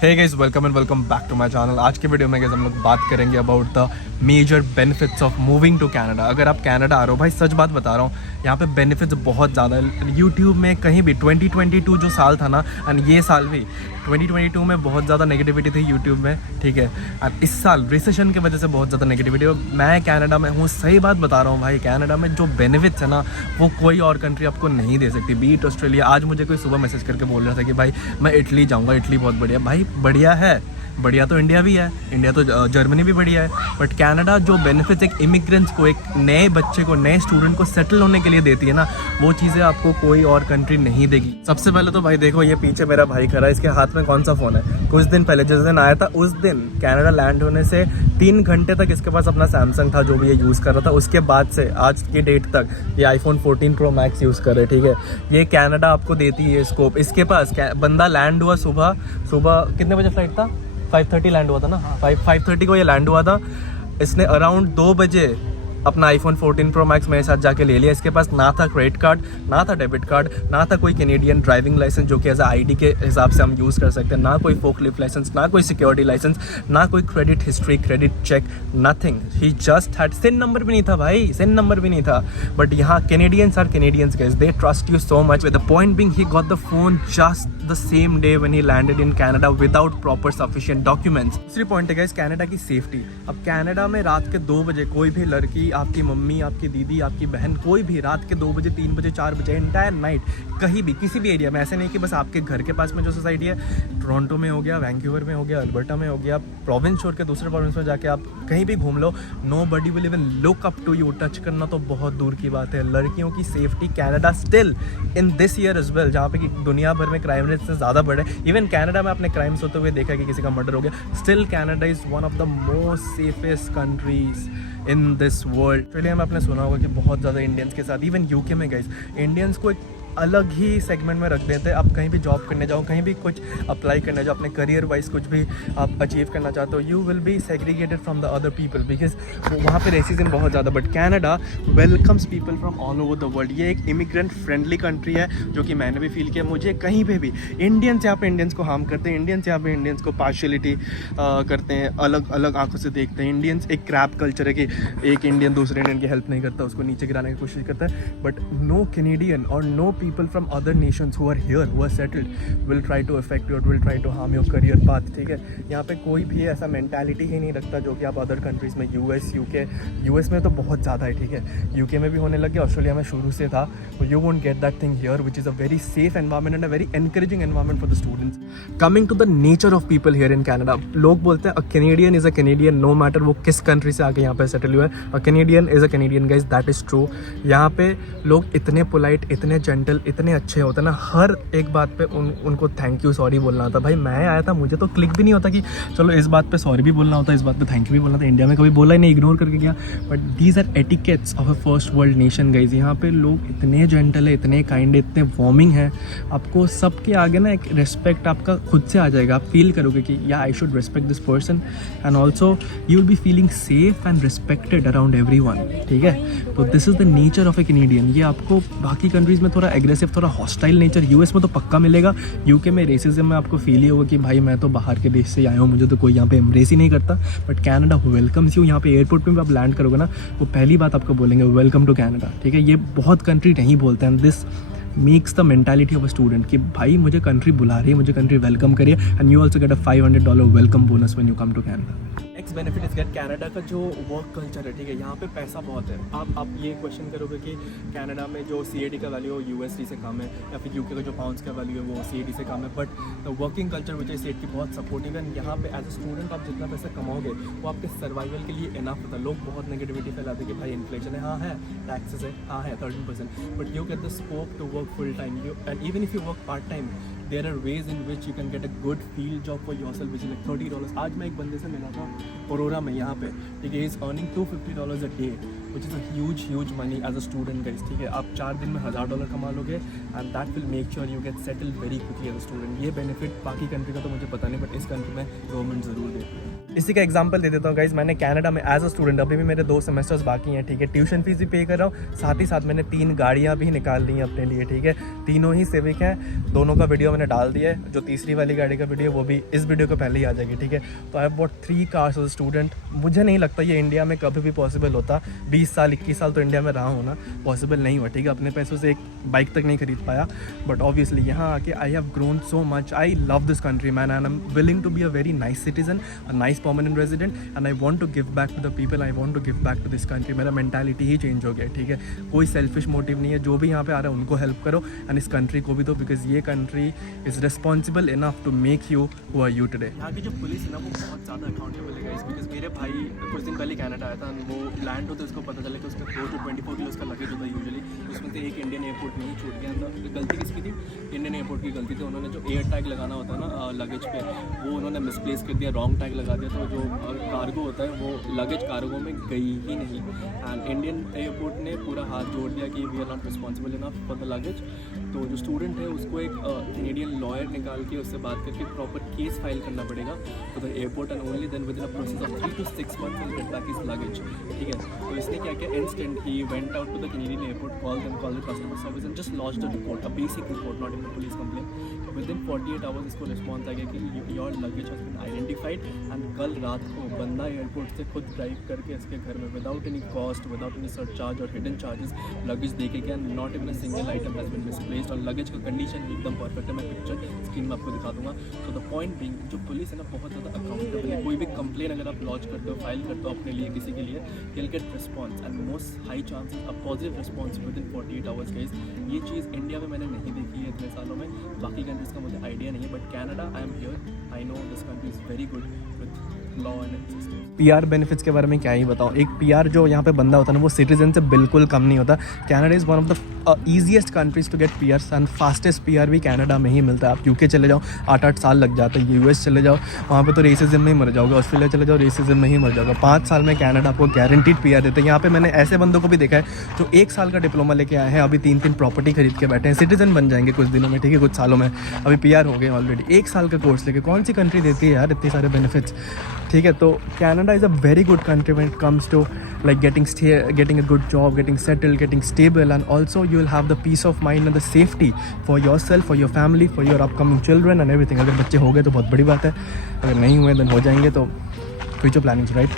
Hey guys, welcome and welcome back to my channel. आज के video में guys हम लोग बात करेंगे about the major benefits of moving to Canada. अगर आप कनाडा आ रहे हो, भाई सच बात बता रहा हूँ, यहाँ पे बेनिफिट्स बहुत ज़्यादा है। यूट्यूब में कहीं भी 2022 जो साल था ना, एंड ये साल भी 2022 में बहुत ज़्यादा नेगेटिविटी थी यूट्यूब में, ठीक है। एंड इस साल रिसेशन की वजह से बहुत ज़्यादा नेगेटिविटी है। मैं कनाडा में हूँ, सही बात बता रहा हूँ भाई, कनाडा में जो बेनिफिट्स है ना वो कोई और कंट्री आपको नहीं दे सकती। बीट ऑस्ट्रेलिया, आज मुझे कोई सुबह मैसेज करके बोल रहा था कि भाई मैं इटली जाऊँगा, इटली बहुत बढ़िया। भाई बढ़िया है, बढ़िया तो इंडिया भी है, इंडिया तो जर्मनी भी बढ़िया है, बट कनाडा जो बेनिफिट्स एक इमिग्रेंट्स को, एक नए बच्चे को, नए स्टूडेंट को सेटल होने के लिए देती है ना, वो चीज़ें आपको कोई और कंट्री नहीं देगी। सबसे पहले तो भाई देखो, ये पीछे मेरा भाई खड़ा है, इसके हाथ में कौन सा फ़ोन है। कुछ दिन पहले जिस दिन आया था, उस दिन कनाडा लैंड होने से 3 घंटे तक इसके पास अपना सैमसंग था जो भी ये यूज़ कर रहा था। उसके बाद से आज की डेट तक ये आईफोन 14 प्रो मैक्स यूज़ कर रहे, ठीक है। ये कनाडा आपको देती है स्कोप। इसके पास बंदा लैंड हुआ सुबह कितने बजे फ्लाइट था? 5:30 लैंड हुआ था ना, 5:30 को ये लैंड हुआ था। इसने अराउंड 2 बजे अपना आईफोन 14 प्रो मैक्स मेरे साथ जाके ले लिया। इसके पास ना था क्रेडिट कार्ड, ना था डेबिट कार्ड, ना था कोई कैनेडियन ड्राइविंग लाइसेंस जो कि एज आईडी के हिसाब से हम यूज़ कर सकते हैं, ना कोई फोकलिफ्ट लाइसेंस, ना कोई सिक्योरिटी लाइसेंस, ना कोई credit history, credit check, nothing. He just had SIN number भी नहीं था भाई, सिन नंबर भी नहीं था। बट यहाँ Canadians are Canadians guys, they trust you so much. With the point being he got the phone just the same day when he landed in Canada without proper sufficient documents. दूसरी point है guys Canada की safety. अब Canada में रात के 2 बजे कोई भी लड़की, आपकी मम्मी, आपकी दीदी, आपकी बहन, कोई भी रात के 2 बजे, 3 बजे, 4 बजे, एंटायर नाइट कहीं भी किसी भी एरिया में, ऐसे नहीं कि बस आपके घर के पास में जो सोसाइटी है, टोरंटो में हो गया, वैंकूवर में हो गया, अल्बर्टा में हो गया, प्रोविंस छोड़ के दूसरे प्रोविंस में जाके आप कहीं भी घूम लो, nobody will even look up to you. Touch करना तो बहुत दूर की बात है। लड़कियों की safety Canada still in this year as well, जहाँ पे कि दुनिया भर में क्राइम रेट से ज़्यादा बढ़े, इवन कनाडा में आपने क्राइम्स होते हुए देखा कि किसी का मर्डर हो गया, still Canada is one of the most safest countries in this world. Australia में आपने सुना होगा कि बहुत ज़्यादा इंडियंस के साथ, इवन यूके में गाइस, इंडियंस को एक अलग ही सेगमेंट में रख देते हैं। आप कहीं भी जॉब करने जाओ, कहीं भी कुछ अप्लाई करने जाओ, अपने करियर वाइज कुछ भी आप अचीव करना चाहते हो, you will be segregated from the other people, because वहाँ पे रेसिज्म बहुत ज़्यादा। But Canada welcomes people from all over the world. ये एक इमिग्रेंट फ्रेंडली कंट्री है, जो कि मैंने भी फील किया। मुझे कहीं पे भी इंडियंस यहाँ पे इंडियंस को हार्म करते हैं, इंडियंस यहाँ पे इंडियंस को पार्शियलिटी करते हैं, अलग अलग आंखों से देखते हैं। इंडियंस एक क्रैप कल्चर है कि एक इंडियन दूसरे इंडियन की हेल्प नहीं करता, उसको नीचे गिराने की कोशिश करता है। बट नो कैनेडियन और no people from other nations who are here, who are settled, will try to affect you or will try to harm your career path, ठीक है। यहाँ पे कोई भी ऐसा मेंटालिटी ही नहीं रखता जो कि आप अदर कंट्रीज़ में, यूएस में तो बहुत ज़्यादा है, ठीक है। यूके में भी होने लग गया, ऑस्ट्रेलिया में शुरू से था। तो you won't get that thing here, which is a very safe environment and a very encouraging environment for the students. Coming to the nature of people here in Canada, लोग बोलते हैं a Canadian is a Canadian, no matter वो किस country से आके यहाँ पे settle हुआ है। अ Canadian is a Canadian guys, that is true. यहाँ पे लोग इतने पोलाइट, इतने जेंटल, इतने अच्छे होते हैं ना, हर एक बात पे उनको थैंक यू, सॉरी बोलना होता। भाई मैं आया था, मुझे तो क्लिक भी नहीं होता कि चलो इस बात पे सॉरी भी बोलना होता, इस बात पे थैंक यू भी बोलना था। इंडिया में कभी बोला ही नहीं, इग्नोर करके गया। But these are etiquettes of a first world nation guys. यहाँ पे लोग इतने जेंटल है, इतने काइंड है, इतने वार्मिंग है। आपको सबके आगे ना एक रिस्पेक्ट आपका खुद से आ जाएगा। आप फील करोगे कि या I should respect this person, and also you will be feeling safe and respected around everyone, ठीक है। तो this is the nature of A Canadian. ये आपको बाकी कंट्रीज़ में थोड़ा एग्रेसिव, थोड़ा हॉस्टाइल नेचर यूएस में तो पक्का मिलेगा। यूके में रेसिज्म में आपको फील ही होगा कि भाई मैं तो बाहर के देश से आया हूँ, मुझे तो कोई यहाँ पे एम्ब्रेस ही नहीं करता। But Canada welcomes you. यहाँ पे एयरपोर्ट पे भी आप लैंड करोगे ना, वो पहली बात आपको बोलेंगे वेलकम टू कनाडा, ठीक है। ये बहुत कंट्री नहीं बोलते हैं। This makes the mentality of a student कि भाई मुझे कंट्री बुला रही है, मुझे कंट्री वेलकम करिए, and you also get a $500 welcome bonus when you come to Canada. Next benefit is get Canada का जो वर्क कल्चर है, ठीक है। यहाँ पे पैसा बहुत है। आप ये क्वेश्चन करोगे कि कनाडा में जो CAD का वैल्यू है USD से कम है, या फिर यूके का जो पाउंड्स का वैल्यू है वो CAD से कम है। But the working culture which is state की बहुत सपोर्टिव है। यहाँ पे एज अ स्टूडेंट आप जितना पैसा कमाओगे वो आपके सर्वाइवल के लिए इनफ होता है। लोग बहुत नेगेटिविटी फैलाते हैं कि भाई इन्फ्लेशन है, हाँ है, टैक्सेस है, हाँ है 13%, but you get the scope to work full time. And even if you work part time, there are ways in which you can get a good field job for yourself which is like $30। आज मैं एक बंदे से मिला था aurora में, यहाँ पे, ठीक है। Is earning $250 a day, which is a huge money as a student guys, ठीक है। आप 4 दिन में $1000 कमा लोगे, and that will make sure you get settled very quickly as a student. ये बेनिफिट बाकी कंट्री का तो मुझे पता नहीं, बट इस कंट्री में गवर्नमेंट ज़रूर देती है। इसी का एग्जांपल दे देता हूँ गाइज, मैंने कनाडा में एज अ स्टूडेंट, अभी भी मेरे 2 सेमेस्टर्स बाकी हैं, ठीक है, ट्यूशन फीस भी पे कर रहा हूँ, साथ ही साथ मैंने 3 गाड़ियाँ भी निकाल ली हैं अपने लिए, ठीक है, तीनों ही सिविक हैं, दोनों का वीडियो मैंने डाल दिया है, जो तीसरी वाली गाड़ी का वीडियो वो भी इस वीडियो को पहले ही आ जाएगी, ठीक है। तो I have bought 3 cars as a student. मुझे नहीं लगता ये इंडिया में कभी भी पॉसिबल होता, 20 साल 21 साल तो इंडिया में रहा हूँ ना, पॉसिबल नहीं हुआ, ठीक है, अपने पैसों से एक बाइक तक नहीं खरीद पाया, बट ऑब्वियसली यहाँ आके I have grown so much, I love this country man, and I am willing to be a very nice citizen, a nice permanent resident, and I want to give back to the people, I want to give back to this country. मेरा mentality ही change हो गया, ठीक है, कोई selfish motive नहीं है, जो भी यहाँ पे आ रहा है उनको हेल्प करो, एंड इस कंट्री को भी दो, बिकॉज ये country is responsible enough to make you who are you today. यहाँ की जो पुलिस है ना वो बहुत ज़्यादा अकाउंटेबल है गाइस, बिकॉज मेरे भाई कुछ दिन पहले कनाडा आया था, वो लैंड होते उसको पता चला कि उसका 2 to 24 किलो उसका लगेज होता है यूजुअली, उसमें से एक इंडियन एयरपोर्ट में ही छूट गया था। गलती किसकी थी? इंडियन एयरपोर्ट की गलती थी, उन्होंने जो एयर टैग लगाना होता है ना लगेज पे, वो उन्होंने मिसप्लेस कर दिया, रॉन्ग टैग लगा दिया, तो जो कार्गो होता है वो लगेज कार्गो में गई ही नहीं, एंड इंडियन एयरपोर्ट ने पूरा हाथ जोड़ दिया कि we are not responsible enough for the luggage. तो जो स्टूडेंट है उसको एक कैनेडियन लॉयर निकाल के उससे बात करके प्रॉपर केस फाइल करना पड़ेगा तो the airport, and only then with in a process of 3 to 6 months will get back his luggage, ठीक है। तो इसने क्या किया, इंस्टेंट ही went out to the Canadian airport, call the customer service and just launched a report, a basic report, not even police complaint. With in 48 hours इसको response आ गया कि your luggage has been identified, and कल रात को बंदा airport से खुद ड्राइव करके इसके घर में without any cost, without any surcharge और हिडन चार्जेस लगेज दे के गया, not even a single item has been misplaced, और लगेज का कंडीशन एकदम परफेक्ट है, मैं पिक्चर स्क्रीन में आपको दिखा दूंगा। सो द पॉइंट बीइंग, जो पुलिस है ना बहुत ज़्यादा अकाउंटेबल है, कोई भी कंप्लेन अगर आप लॉन्च करते हो, फाइल करते हो अपने लिए किसी के लिए, will get response, and most high chances a positive response with in 48 hours guys. ये चीज़ इंडिया में मैंने नहीं देखी है इतने सालों में, बाकी कंट्रीज़ का मुझे आइडिया नहीं है, but Canada I am here, I know this country is very good with law and system. PR benefits के बारे में क्या ही बताऊँ, एक पीआर जो यहाँ पे बंदा होता है ना वो सिटीजन से बिल्कुल कम नहीं होता। Canada is one of the easiest countries to get PR, and fastest PR भी कनाडा में ही मिलता है। आप यूके चले जाओ 8-8 साल लग जाते हैं, यूएस चले जाओ वहाँ पे तो रेसिज्म में ही मर जाओगे, ऑस्ट्रेलिया चले जाओ रेसिज्म में ही मर जाओगे। 5 साल में कनाडा आपको गारंटीड पीआर देते हैं। यहाँ पे मैंने ऐसे बंदों को भी देखा है जो 1 साल का डिप्लोमा लेके आए हैं, अभी 3-3 प्रॉपर्टी खरीद के बैठे हैं, सिटीजन बन जाएंगे कुछ दिनों में, ठीक है, कुछ सालों में, अभी पीआर हो गए ऑलरेडी। 1 साल का कोर्स लेके कौन सी कंट्री देती है यार इतने सारे बेनिफिट्स, ठीक है। तो Canada is a very good country when it comes to like getting a good job, getting settled, getting stable, and also you will have the peace of mind and the safety for yourself, for your family, for your upcoming children and everything। अगर बच्चे हो गए तो बहुत बड़ी बात है, अगर नहीं हुए then हो जाएंगे, तो फ्यूचर प्लानिंग्स राइट।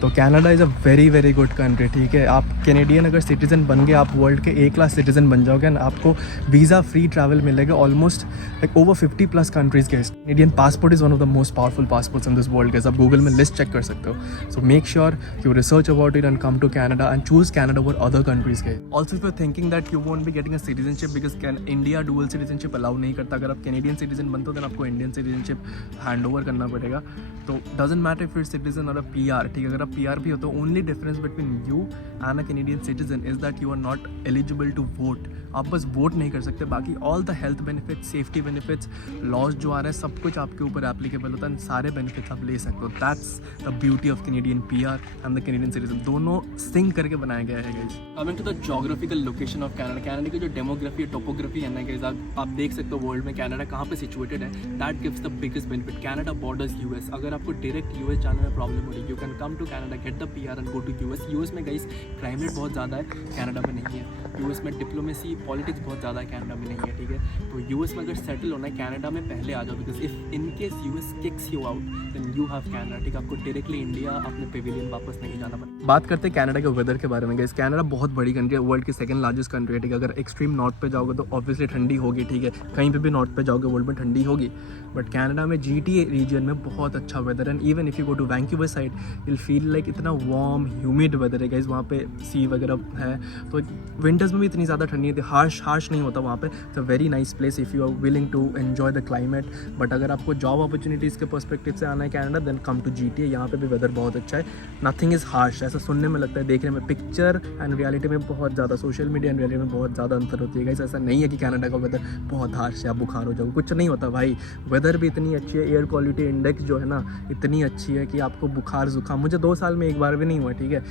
तो Canada is a very very good country, ठीक है। आप कैनेडियन अगर सिटीज़न बन गए, आप वर्ल्ड के A क्लास सिटीज़न बन जाओगे, एंड आपको वीज़ा फ्री ट्रैवल मिलेगा ऑलमोस्ट लाइक ओवर 50+ कंट्रीज़ के। Canadian passport is one of the most powerful passports in this world के। आप गूगल में लिस्ट चेक कर सकते हो। So make sure you research about it and come to Canada and choose Canada over other countries के। Also if you thinking that you won't be getting a citizenship because India dual citizenship allow नहीं करता, अगर आप Canadian citizen बनते हो तो आपको Indian citizenship hand over करना पड़ेगा। तो doesn't matter if you citizen और अ पीआर, ठीक है। अगर आप पीआर भी हो तो only difference between you and a Canadian citizen is that you are not eligible to vote। आप बस वोट नहीं कर सकते, बाकी all the health benefits, safety benefits, laws जो आ रहे हैं सब कुछ आपके ऊपर एप्लीकेबल होता है, सारे बेनिफिट्स आप ले सकते हो। That's the beauty of Canadian PR and the Canadian citizen, दोनों सिंक करके बनाया गया है guys. Coming to the geographical location of Canada, Canada की जो डेमोग्राफी टोपोग्राफी है ना गाइस, आप देख सकते हो वर्ल्ड में कनाडा कहाँ पे सिचुएटेड है, that gives the biggest benefit. Canada borders US, अगर आपको डायरेक्ट यूएस जाने में प्रॉब्लम हो रही है, you can come to Canada, get the PR and go to US. US में गाइस क्राइम रेट बहुत ज़्यादा है, कनाडा में नहीं है। यूएस में डिप्लोमेसी पॉलिटिक्स बहुत ज़्यादा है, कनाडा में नहीं है, ठीक है। तो यूएस में अगर सेटल होना है कनाडा में पहले आ जाओ, because if in case US kicks you out then you have Canada, ठीक है। आपको डायरेक्टली इंडिया अपने पेविलियन वापस नहीं जाना पड़ेगा। बात करते हैं कनाडा के वेदर के बारे में गाइस। कनाडा बहुत बड़ी कंट्री है, वर्ल्ड की 2nd लार्जेस्ट कंट्री है, ठीक है। अगर एक्सट्रीम नॉर्थ पे जाओगे तो ऑब्वियसली ठंडी होगी, ठीक है। कहीं पे भी नॉर्थ पे जाओगे वर्ल्ड में ठंडी होगी, बट कनाडा में GTA रीजन में बहुत अच्छा वेदर है। And even if you go to Vancouver side you feel like इतना वार्म ह्यूमिड वेदर है गाइस। वहाँ पे सी वगैरह है, तो विंटर्स में भी इतनी ज़्यादा ठंडी नहीं होती, हार्श नहीं होता वहाँ पे। It's a very nice place if you are willing to enjoy the climate. But अगर आपको जॉब अपॉर्चुनिटीज़ के पर्सपेक्टिव से आना है Canada, then come to GTA। यहाँ पे भी वेदर बहुत अच्छा है, नथिंग इज़ हार्श, ऐसा सुनने में लगता है, देखने में पिक्चर एंड रियलिटी में बहुत ज़्यादा, सोशल मीडिया एंड रियलिटी में बहुत ज़्यादा अंतर होती है गाइस। ऐसा नहीं है कि कनाडा का वेदर बहुत हार्श है, आप बुखार हो जाओगे, कुछ नहीं होता भाई। वेदर भी इतनी अच्छी है, एयर क्वालिटी इंडेक्स जो है ना इतनी अच्छी है कि आपको बुखार जुकाम, मुझे 2 साल में एक बार भी नहीं हुआ, ठीक है।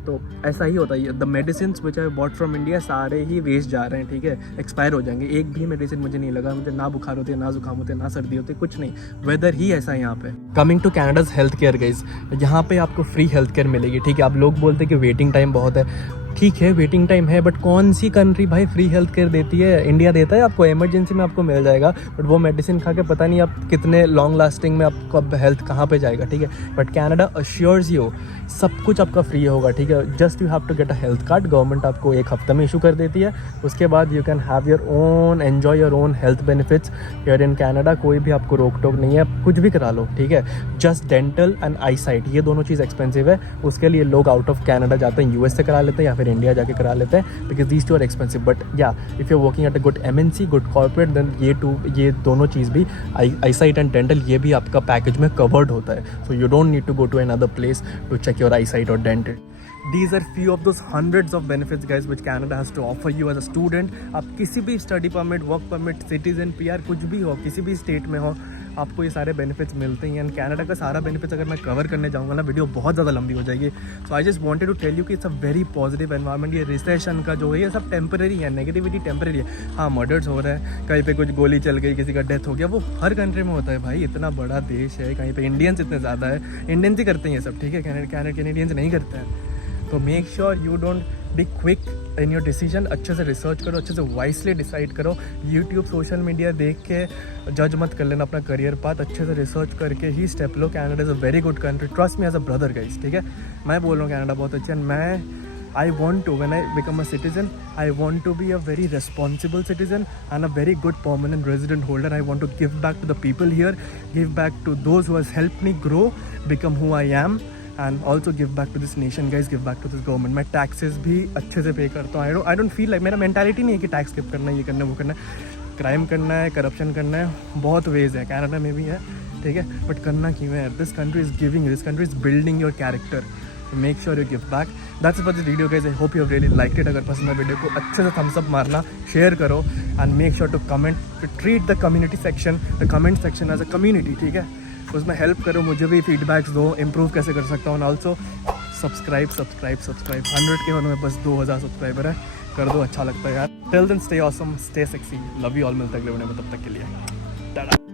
तो तो ऐसा ही होता है, the medicine which I bought from India सारे ही वेस्ट जा रहे हैं, ठीक है, एक्सपायर हो जाएंगे। एक भी मेडिसिन मुझे नहीं लगा, मुझे ना बुखार होती है, ना जुकाम होते, ना सर्दी होती, कुछ नहीं, वेदर ही ऐसा है यहाँ पे। Coming to Canada's health care guys, यहाँ पे आपको फ्री हेल्थ केयर मिलेगी, ठीक है। आप लोग बोलते हैं कि वेटिंग टाइम बहुत है, ठीक है वेटिंग टाइम है, बट कौन सी कंट्री भाई फ्री हेल्थ केयर देती है? इंडिया देता है आपको, इमरजेंसी में आपको मिल जाएगा, बट वो मेडिसिन खा के पता नहीं आप कितने लॉन्ग लास्टिंग में आपको अब हेल्थ कहाँ पे जाएगा, ठीक है। बट कनाडा अश्योर्स यू सब कुछ आपका फ्री होगा, ठीक है। Just you have to get a health card, government आपको 1 हफ्ते में इशू कर देती है, उसके बाद you can have your own, enjoy your own health benefits here in Canada. कोई भी आपको रोक टोक नहीं है, कुछ भी करा लो, ठीक है। Just dental and I site, ये दोनों चीज़ एक्सपेंसिव है, उसके लिए लोग आउट ऑफ कनाडा जाते हैं, यूएस से करा लेते हैं या फिर इंडिया जाके करा लेते हैं, because these two are expensive. But या if you are working at a good MNC, good corporate, then ये दोनों चीज़ भी, आई साइट एंड डेंटल, ये भी आपका पैकेज में कवर्ड होता है। So you don't need to go to another place to check your eyesight और dental. These are few of those hundreds of benefits guys which Canada has to offer you as a student। आप किसी भी study permit, work permit, citizen, PR कुछ भी हो, किसी भी state में हो, आपको ये सारे बेनिफिट्स मिलते हैं। एंड कनाडा का सारा बेनिफिट्स अगर मैं कवर करने जाऊँगा ना, वीडियो बहुत ज़्यादा लंबी हो जाएगी। So I just wanted to tell you कि it's a very positive environment. ये रिसेशन का जो है ये सब टेम्परेरी है, नेगेटिविटी टेम्परेरी है। हाँ, मर्डर्स हो रहा है, कहीं पे कुछ गोली चल गई, किसी का डेथ हो गया, वो हर कंट्री में होता है भाई, इतना बड़ा देश है, कहीं पे इंडियंस इतने ज़्यादा है, इंडियंस ही करते हैं ये सब, ठीक है, कैनेडियंस नहीं करते हैं। तो make sure you don't be quick in your decision, अच्छे से रिसर्च करो, अच्छे से वाइसली डिसाइड करो। यूट्यूब, सोशल मीडिया देख के जज मत कर लेना अपना करियर पाथ, अच्छे से रिसर्च करके ही स्टेप लो। Canada is a very good country, trust me as a brother guys, ठीक है। मैं बोल रहा हूँ कनाडा बहुत अच्छा है। मैं I want to, when I become a citizen, I want to be a very responsible citizen and a very good permanent resident holder. I want to give back to the people here, give back to those who has helped me grow, become who I am, and also give back to this nation guys, give back to this government. मैं taxes भी अच्छे से पे करता हूँ। I don't feel like, मेरा mentality नहीं है कि tax skip करना है, ये करना है, वो करना है। क्राइम करना है, करप्शन करना है, बहुत वेज है, कनाडा में भी है, ठीक है, बट करना क्यों है? This country is giving, this country is building your character. Make sure you give back. That's it for this video guys, I hope you have really liked it. अगर पसंद है वीडियो को अच्छे से थम्स अप मारना, share करो, and make sure to comment, to treat the community section, the comment section as a community, ठीक है। उसमें हेल्प करो, मुझे भी फीडबैक्स दो, इम्प्रूव कैसे कर सकता हूँ। एंड ऑल्सो सब्सक्राइब 100 के होने में बस 2000 सब्सक्राइबर है, कर दो, अच्छा लगता है यार। Till then stay awesome, stay sexy, love you all. मिलता है अगले वीडियो में, तब तक के लिए टाटा।